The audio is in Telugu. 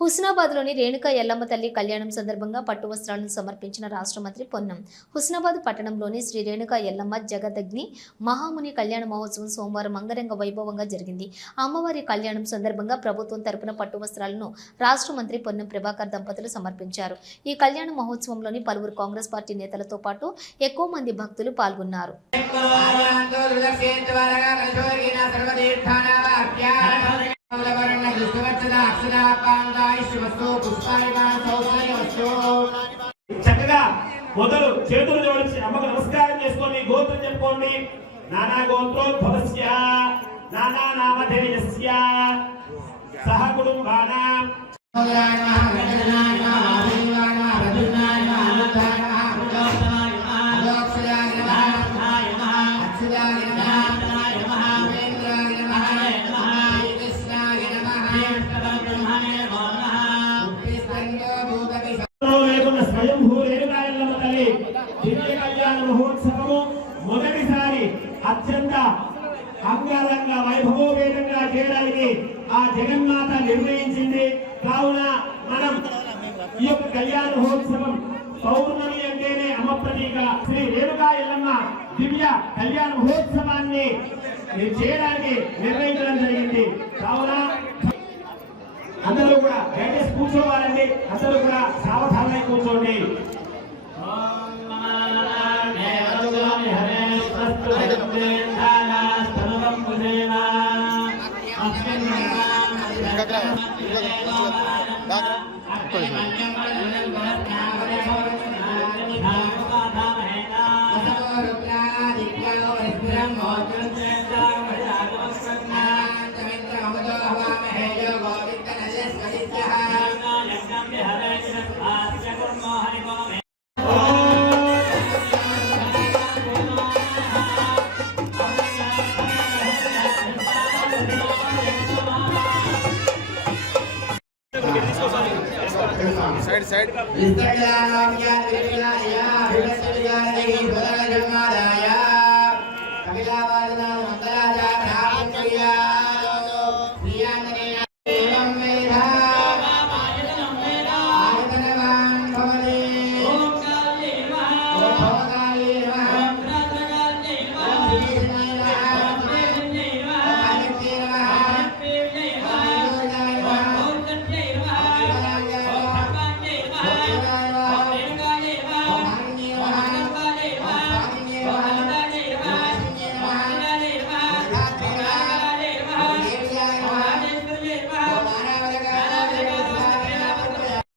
హుస్నాబాద్లోని రేణుకా ఎల్లమ్మ తల్లి కళ్యాణం సందర్భంగా పట్టు వస్త్రాలను సమర్పించిన రాష్ట్ర మంత్రి పొన్నం. హుస్నాబాద్ పట్టణంలోని శ్రీ రేణుకా ఎల్లమ్మ జగదగ్ని మహాముని కళ్యాణ మహోత్సవం సోమవారం అంగరంగ వైభవంగా జరిగింది. అమ్మవారి కళ్యాణం సందర్భంగా ప్రభుత్వం తరపున పట్టు వస్త్రాలను రాష్ట్ర మంత్రి పొన్నం ప్రభాకర్ దంపతులు సమర్పించారు. ఈ కళ్యాణ మహోత్సవంలోని పలువురు కాంగ్రెస్ పార్టీ నేతలతో పాటు ఎక్కువ మంది భక్తులు పాల్గొన్నారు. చక్కగా మొదలు చేతులు జోడించి అమ్మకు నమస్కారం చేసుకొని గోత్రం చెప్పుకోండి. నానా గోత్రోద్భవస్య నానా నామధేయస్య సహ కుటుంబానాం మహోత్సవము మొదటిసారి అత్యంత అంగరంగ వైభవోపేతంగా చేయడానికి ఆ జగన్మాత నిర్ణయించింది. కావున మనం ఈ యొక్క కళ్యాణ మహోత్సవం పౌర్ణమి అంటేనే అమ్మ ప్రతీక శ్రీ రేణుకా ఎల్లమ్మ దివ్య కళ్యాణ మహోత్సవాన్ని చేయడానికి నిర్ణయించడం జరిగింది. కావున అందరూ కూడా దయచేసి కూర్చోవాలండి. అందరూ కూడా సావధానంగా కూర్చోండి. Side side